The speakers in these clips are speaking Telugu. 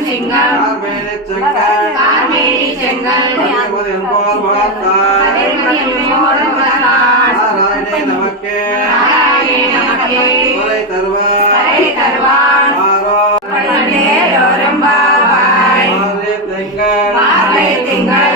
செங்கன் செங்கன் கார்மேனி செங்கன் திங்கள்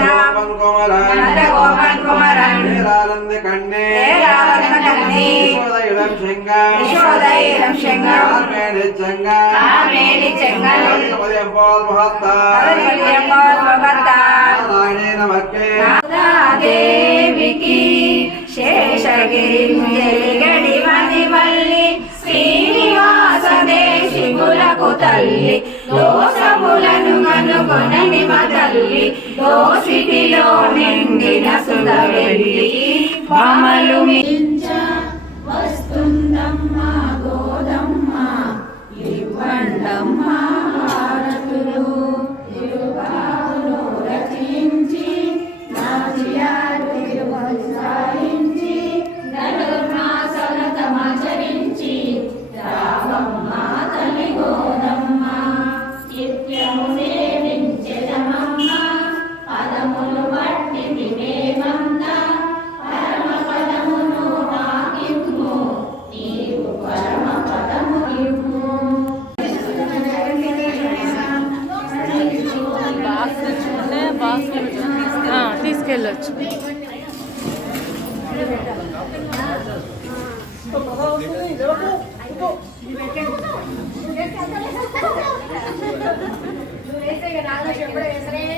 கோபன் குமரன் நந்தகோபன் குமரன் ஏராளந்த கண்ணே ஏராளந்த கண்ணே யசோதையிடம் செங்கால் யசோதையிடம் செங்கல் கார்மேனிச் செங்கால் கார்மேனி செங்கல் மதியம் போல் மகத்தாய் பதினையம் போல் முகத்தாள். நாராயணே நமக்கே దేవికి శేషగిరి గడి మణివల్లి శ్రీనివాస దేశికులకు తల్లి దోషములను కనుగొనని మదల్లి దోసిటిలో నిండిన సుధ వెళ్ళి మమలు వస్తుందమ్మా వెళ్ళొచ్చు. ఎప్పుడే